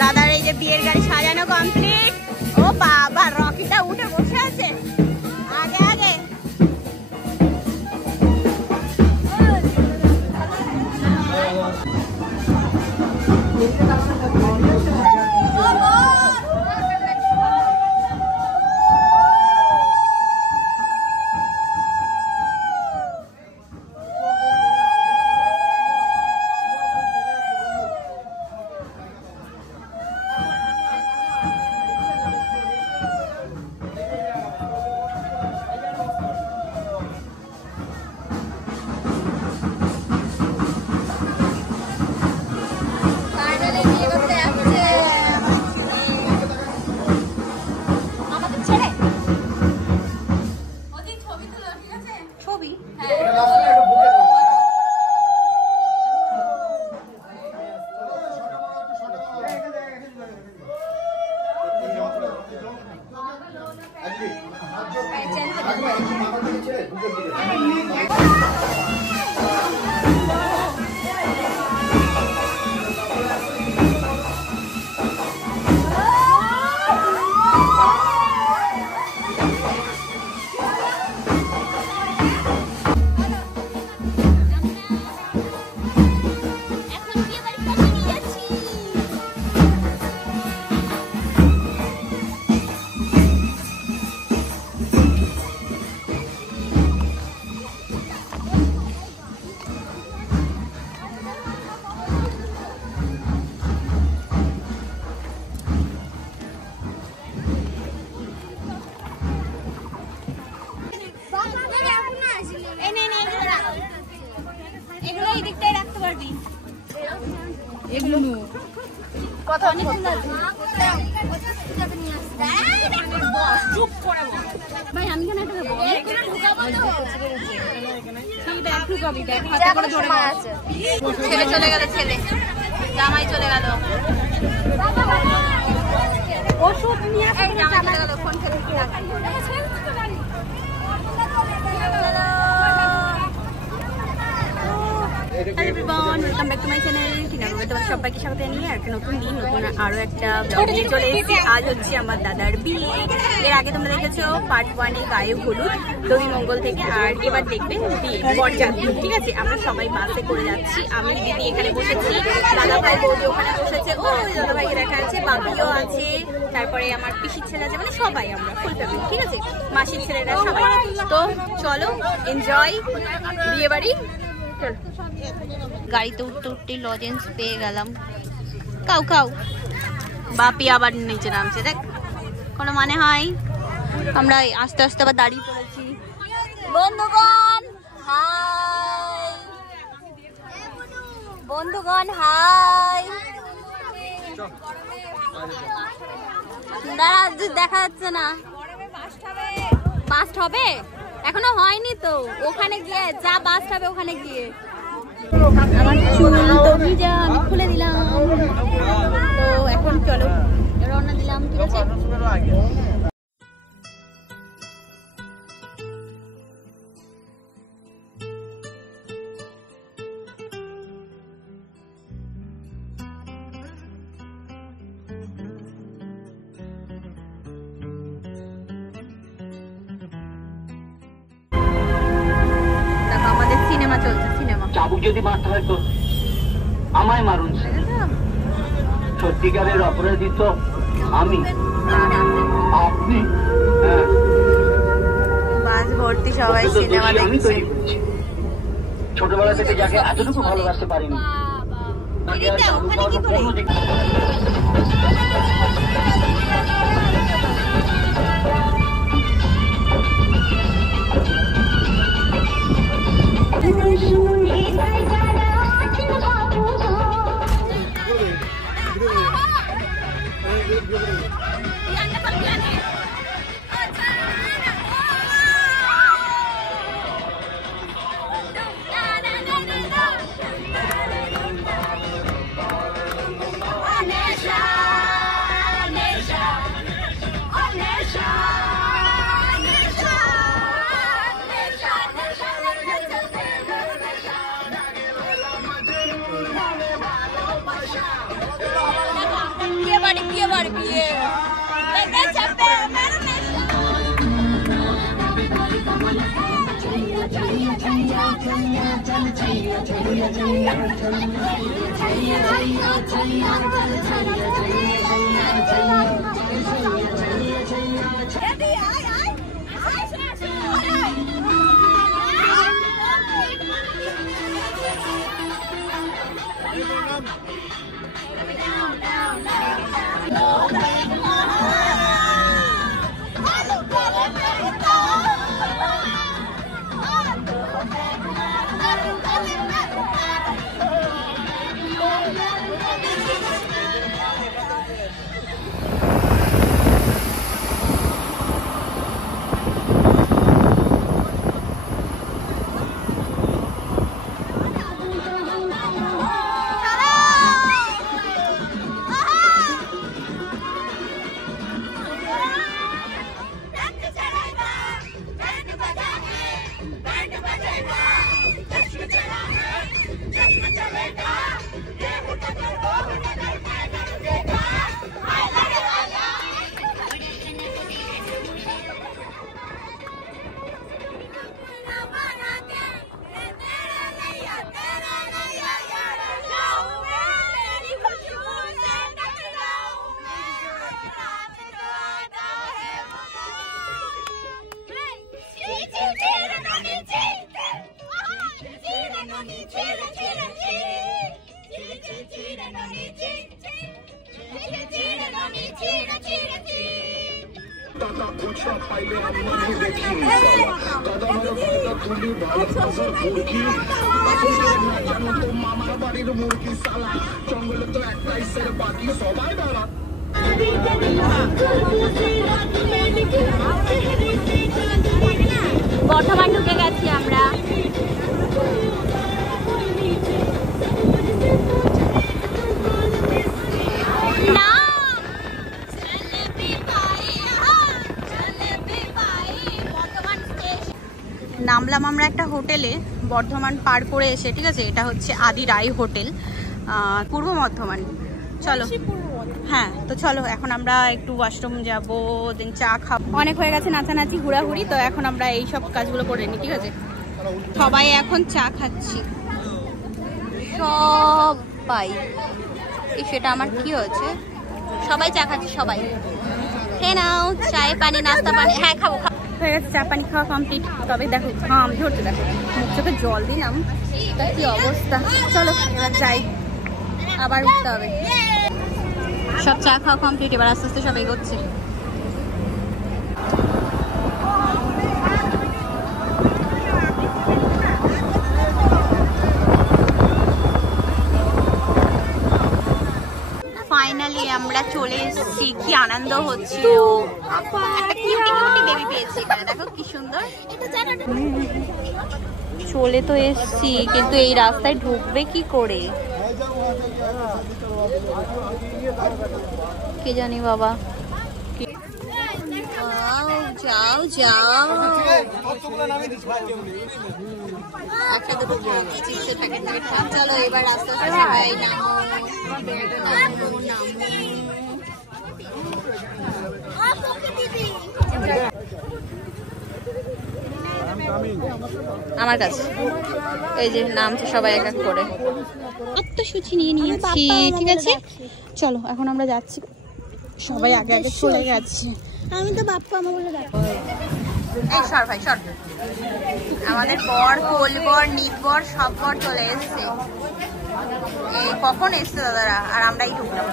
দাদার এই যে বিয়ের গাড়ি সাজানো কমপ্লিট। ও বাবা, রকিটা উঠে বসে আছে আগে আগে। ছেলে চলে গেল, ছেলে জামাই চলে গেল, ওষুধ নিয়ে জামাই চলে গেল। ফোন করে সবাইকে স্বাগত জানিয়ে একটা নতুন দিন, নতুন আরো একটা ব্লগ নিয়ে চলে এসেছি। আজ হচ্ছে আমার দাদার বিয়ে। এর আগে তোমরা দেখেছো পার্ট 1-এ গায়ে হলুদ দেবীমঙ্গল থেকে, আর এবার দেখবে বরযাত্রী। ঠিক আছে, আমরা সবাই বাসে করে যাচ্ছি। আমি দিদি এখানে বসেছি, দাদা ভাই বৌদি ওখানে বসেছে, ও দাদা ভাইকে দেখা আছে, বাপিও আছে, তারপরে আমার পিসির ছেলে আছে, মানে সবাই আমরা ফুল ফ্যামিলি। ঠিক আছে, মাসির ছেলেরা সবাই। তো চলো এনজয় বিয়ে বাড়ি। গাড়িতে উঠতে উঠতে লজেন্স পেয়ে গেলাম। খাও খাও। বাপি আবার নিচে নামছে, দেখ কোনো মানে হয়। আমরা আস্তে আস্তে আবার দাঁড়িয়ে পড়েছি। বন্ধুগণ হাই, বন্ধুগণ হাই। দেখা যাচ্ছে না, বাস্ট হবে এখনো হয়নি তো, ওখানে গিয়ে যা বাস্ট হবে ওখানে গিয়ে। আমার চুল তো ভিজা, আমি খুলে দিলাম। তো এখন চলো রওনা দিলাম। ঠিক আছে, আমাদের সিনেমা চলছে। সিনেমা চাবুক যদি মারতে হয় তো আমায় মারুন। সত্যিকারের অপরাধী তো আমি, আপনি। বাস ভর্তি সবাই সিনেমা দেখছে। ছোটবেলা থেকে যাকে এতটুকু ভালোবাসতে পারিনি, মামার বাড়ির মুরগি সালা জঙ্গলে তো একটাই সের বাকি সবাই দাঁড়া বর্ধমান ঢুকে গেছি আমরা। নামলাম আমরা একটা হোটেলে বর্ধমান পার করে এসে, ঠিক আছে? এটা হচ্ছে আদি রায় হোটেল, পূর্ব বর্ধমান। চলো, হ্যাঁ তো চলো এখন আমরা একটু ওয়াশরুম যাবো, দেন চা খাবো। অনেক হয়ে গেছে নাচানাচি ঘোরাঘুরি, তো এখন আমরা এই সব কাজগুলো করে নিই, ঠিক আছে? সবাই এখন চা খাচ্ছি, সবাই। সেটা আমার কি হয়েছে, সবাই চা খাচ্ছি, সবাই খেয়ে নাও। চায়ে পানি, নাস্তা পানি, হ্যাঁ খাবো খাবো। হয়ে গেছে চা পানি খাওয়া কমপ্লিট। তবে দেখো ঘাম ঝরছে, দেখো মুখ চোখে জল দিলাম, তার কি অবস্থা। চলো এবার যাই, আবার উঠতে হবে। সব চা খাওয়া কমপ্লিট, এবার আস্তে আস্তে সব এগোচ্ছে। ফাইনালি আমরা চলে এসেছি, কি আনন্দ হচ্ছে। একটা কিউটি কিউটি বেবি পেয়েছি এখানে, দেখো কি সুন্দর। চলে তো এসেছি, কিন্তু এই রাস্তায় ঢুকবে কি করে কে জানি বাবা। যাও যাও, চলো এবার আস্তে আস্তে সবাই নামো নামো নামো। আমার কাছে এই যে নামছে সবাই এক এক করে, আত্মসূচি নিয়ে নিয়েছি, ঠিক আছে? চলো এখন আমরা যাচ্ছি, সবাই আগে আগে চলে যাচ্ছে। আমি তো বাপ্পা আমার বলে দেখো, এই সর ভাই সর। আমাদের বর, কোল বর, নিত বর, সব বর চলে এসছে। এই কখন এসছে দাদারা, আর আমরাই ঢুকলাম।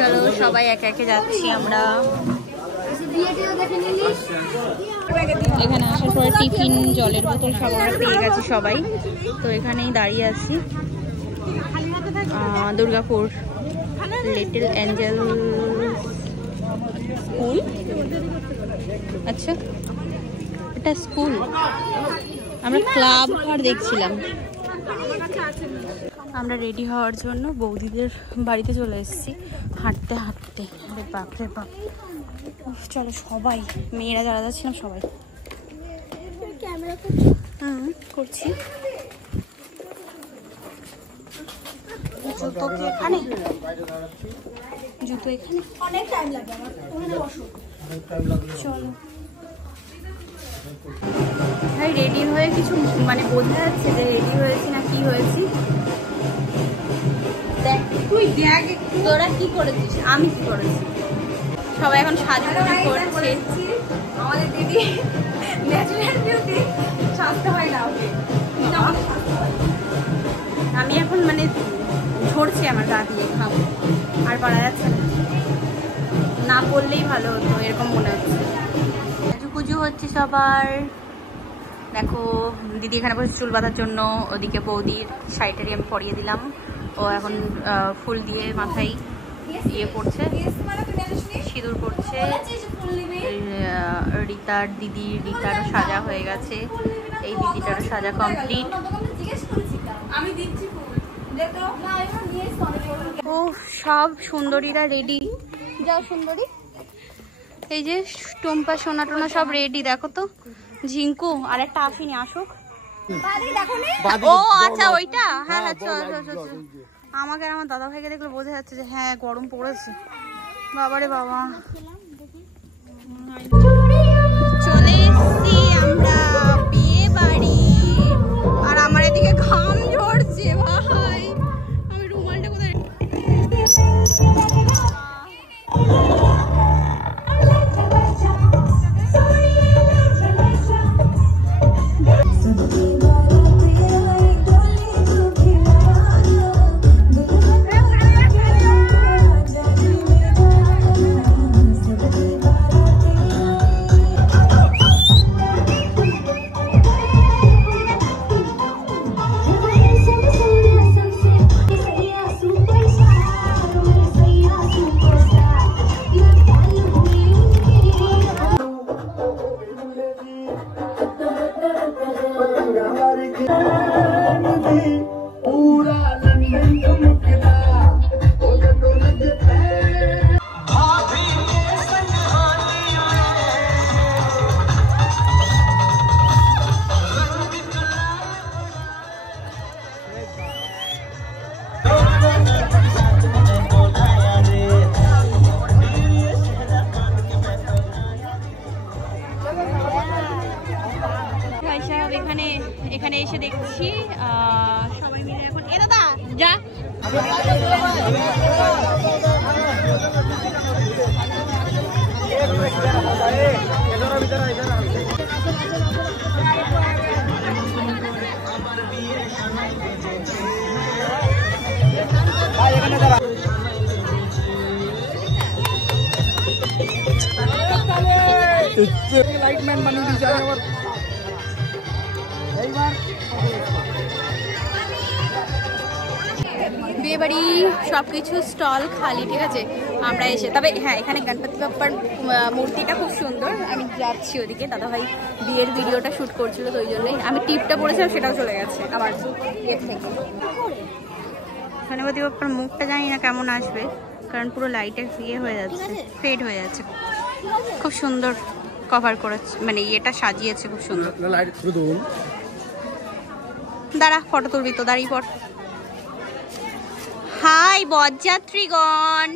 চলো সবাই একে একে যাচ্ছি আমরা। এখানে আসার পরে টিফিন, জলের বোতল সব আমরা পেয়ে গেছি সবাই, তো এখানেই দাঁড়িয়ে আছি। দুর্গাপুর লিটল অ্যাঞ্জেল স্কুল, আচ্ছা এটা স্কুল, আমরা ক্লাব ঘর দেখছিলাম। আমরা রেডি হওয়ার জন্য বৌদিদের বাড়িতে চলে এসেছি হাঁটতে হাঁটতে। আরে বাপ রে বাপ, চলো সবাই, মেয়েরা যারা যাচ্ছিলাম সবাই। করছি। জুতো কি এখানে? জুতো এখানে, অনেক টাইম লাগে আমার। চলো রেডি হয়ে কিছু মানে বোঝা যাচ্ছে যে রেডি হয়েছি না কি হয়েছি। দেখ তুই দেখ তোরা কি করেছিস, আমি কি করেছি। সবাই এখন সাজুগুজু করছে। আমাদের দিদি ন্যাচারাল বিউটি, সাজতে হয় না ওকে। আমি এখন মানে ঝরছে আমার গা দিয়ে ঘাম, আর পারা যাচ্ছে না, না করলেই ভালো হতো এরকম মনে হচ্ছে। সাজুগুজু হচ্ছে সবার। দেখো দিদি এখানে বসে চুল বাঁধার জন্য, ওদিকে বৌদির শাড়িটারি আমি পরিয়ে দিলাম। ও এখন ফুল দিয়ে মাথায় ইয়ে করছে, সিঁদুর করছে। রিতারও সাজা হয়ে গেছে, এই দিদিটারও সাজা কমপ্লিট। ও সব সুন্দরীরা রেডি। যাও সুন্দরী, এই যে টুম্পা সোনা টোনা সব রেডি। দেখো তো ঝিঙ্কু আর একটা আসেনি, আসুক। ও আচ্ছা ওইটা, হ্যাঁ হ্যাঁ চল চল চল। আমাকে আর আমার দাদা ভাইকে দেখলে বোঝা যাচ্ছে যে হ্যাঁ গরম পড়েছে। বাবারে বাবা, চলে এসছি আমরা বিয়ে বাড়ি। আর আমার এদিকে ঘাম ঝরছে ভাই, আমি রুমালটা কোথায়। এখানে এসে দেখছি সবাই মিলে এখন এ দাদা যা লাইটম্যান বানিয়ে দিয়েছে আবার। বিয়ে বাড়ি সবকিছু স্টল খালি, ঠিক আছে আমরা এসে। তবে হ্যাঁ এখানে গণপতি বাপ্পার মূর্তিটা খুব সুন্দর। আমি যাচ্ছি ওদিকে, দাদা ভাই বিয়ের ভিডিওটা শ্যুট করছিল, তো ওই জন্যই আমি টিপটা পড়েছিলাম, সেটাও চলে গেছে আবার এর থেকে। গণপতি বাপ্পার মুখটা জানি না কেমন আসবে, কারণ পুরো লাইটে ইয়ে হয়ে যাচ্ছে, ফেড হয়ে যাচ্ছে। খুব সুন্দর কভার করেছে, মানে ইয়েটা সাজিয়েছে খুব সুন্দর। দাঁড়া ফটো তুলবি তো, দাঁড়িয়ে পড়। হাই বরযাত্রীগণ,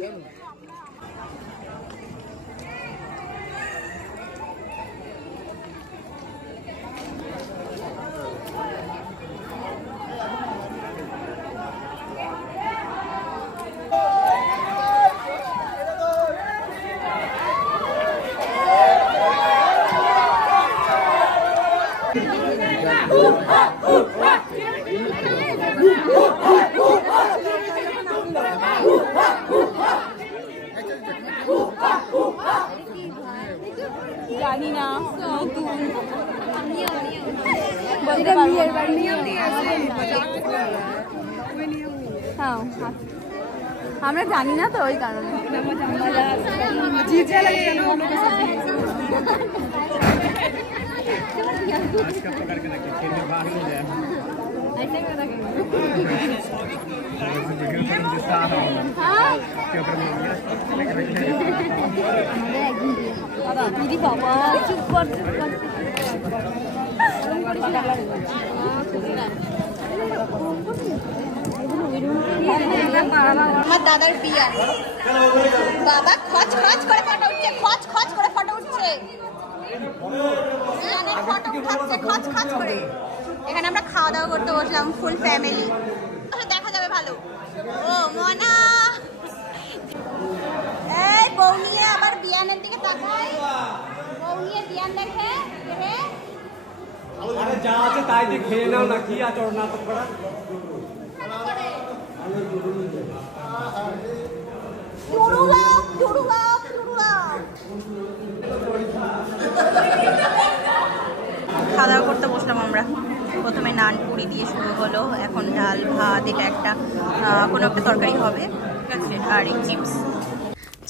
জানি না আমরা জানি না তো ওই কারণে। দিদি বাবা চুপ কর চুপ কর। আমার দাদার বিয়ে, বাবা খচ খচ করে ফটো উঠছে, খচ খচ করে ফটো উঠছে। এখানে আমরা খাওয়া দাওয়া করতে বসলাম ফুল ফ্যামিলি, দেখা যাবে ভালো। ও মনা, এই বউ নিয়ে আবার বিয়ানের দিকে তাকাই, বউ নিয়ে বিয়ান দেখে আরে যা আছে তাই দিয়ে খেয়ে নাও না, কি আছে ওর নাটক করা। খাওয়া দাওয়া করতে বসলাম আমরা। প্রথমে নান পুরি দিয়ে শুরু হলো, এখন ডাল ভাত, এটা একটা কোনো একটা তরকারি হবে, ঠিক আছে, আর এই চিপস।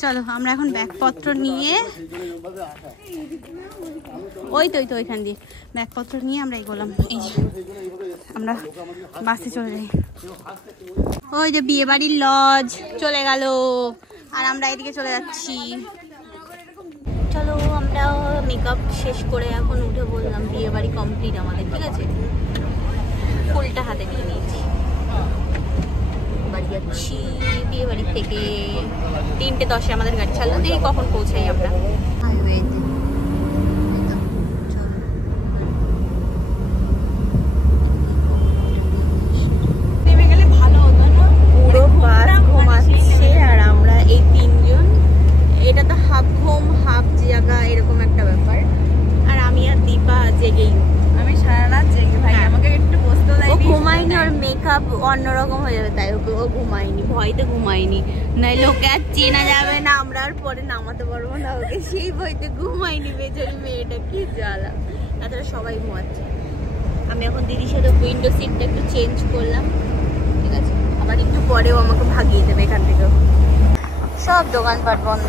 চলো আমরা এখন ব্যাগপত্র নিয়ে, ওই তো ওইখান দিয়ে ব্যাগপত্র নিয়ে আমরা এগোলাম। এই যে আমরা বাসে চলে যাই। ওই যে বিয়ে বাড়ির লজ চলে গেল, আর আমরা এদিকে চলে যাচ্ছি। চলো আমরা মেকআপ শেষ করে এখন উঠে বললাম, বিয়ে বাড়ি কমপ্লিট আমাদের, ঠিক আছে, ফুলটা হাতে নিয়ে নিয়েছি। বাড়ি যাচ্ছি বিয়ে বাড়ির থেকে। 3:10 আমাদের গাড়ি ছাড়লো, দেখি কখন পৌঁছাই আমরা হাইওয়েতে। পুরো বাস ঘুমাচ্ছে আর আমরা এই 3 জন, এটা তো হাফ ঘুম হাফ জায়গা এরকম একটা ব্যাপার। আর আমি আর দীপা জেগেই, আমি সারা রাত জেগে ভাই, আমাকে একটু বসতেও দেয়নি। ও ঘুমায়নি, ওর মেকআপ অন্যরকম হয়ে যাবে তাই ও ঘুমায়নি, ভয়তে ঘুমায়নি, নাইলে ওকে আর চেনা যাবে না, আমরা আর পরে নামাতে পারবো না ওকে, সেই ভয়তে ঘুমায়নি বেচারি মেয়েটা, কি জ্বালা। তাছাড়া সবাই ঘুমাচ্ছে। আমি এখন দিদির সাথে উইন্ডো সিটটা একটু চেঞ্জ করলাম, ঠিক আছে, আবার একটু পরেও আমাকে ভাগিয়ে দেবে এখান থেকে। সব দোকানপাট বন্ধ।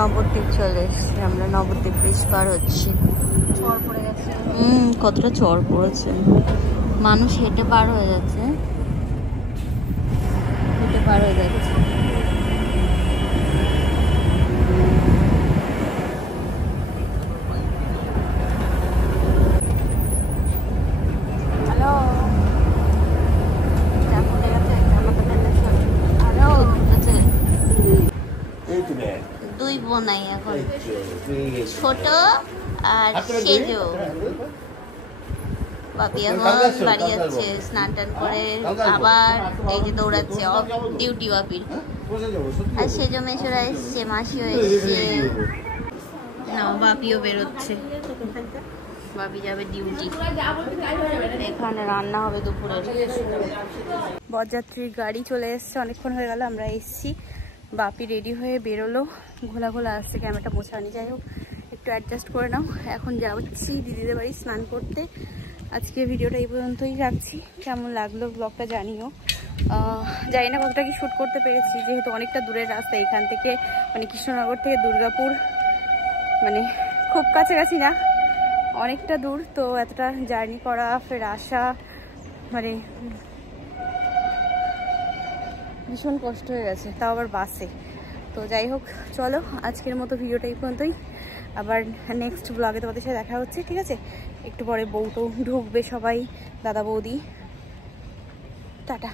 নবদ্বীপ চলে এসছি আমরা, নবদ্বীপ ব্রিজ পার হচ্ছি। ঝড় পড়ে গেছে। কতটা চড় পড়েছে, মানুষ হেঁটে পার হয়ে যাচ্ছে, হেঁটে পার হয়ে যাচ্ছে। হ্যালো, দুই বোনাই এখন, ছোট আর সেজো। বাপি এখন বাড়ি যাচ্ছে স্নান টান করে, আবার এই যে দৌড়াচ্ছে ডিউটি বাপির। আর সেজো মেশোরা এসছে, মাসিও এসছে, না বাপিও বেরোচ্ছে, বাপি যাবে ডিউটি। এখানে রান্না হবে দুপুরে। বরযাত্রীর গাড়ি চলে এসছে, অনেকক্ষণ হয়ে গেল আমরা এসছি। বাপি রেডি হয়ে বেরোলো, ঘোলা ঘোলা আসছে, ক্যামেরাটা মোছানি, যাই হোক একটু অ্যাডজাস্ট করে নাও। এখন যাচ্ছি দিদিদের বাড়ি স্নান করতে। আজকে ভিডিওটা এই পর্যন্তই রাখছি, কেমন লাগলো ব্লগটা জানিও। জানি না কতটা কি শ্যুট করতে পেরেছি, যেহেতু অনেকটা দূরের রাস্তা এখান থেকে, মানে কৃষ্ণনগর থেকে দুর্গাপুর, মানে খুব কাছাকাছি না, অনেকটা দূর। তো এতটা জার্নি করা, ফের আসা, মানে ভীষণ কষ্ট হয়ে গেছে, তাও আবার বাসে। তো যাই হোক, চলো আজকের মতো ভিডিওটা এই পর্যন্তই, আবার নেক্সট ব্লগে তোমাদের সাথে দেখা হচ্ছে, ঠিক আছে। একটু পরে বউটো ঢুকবে, সবাই দাদা বৌদি, টাটা।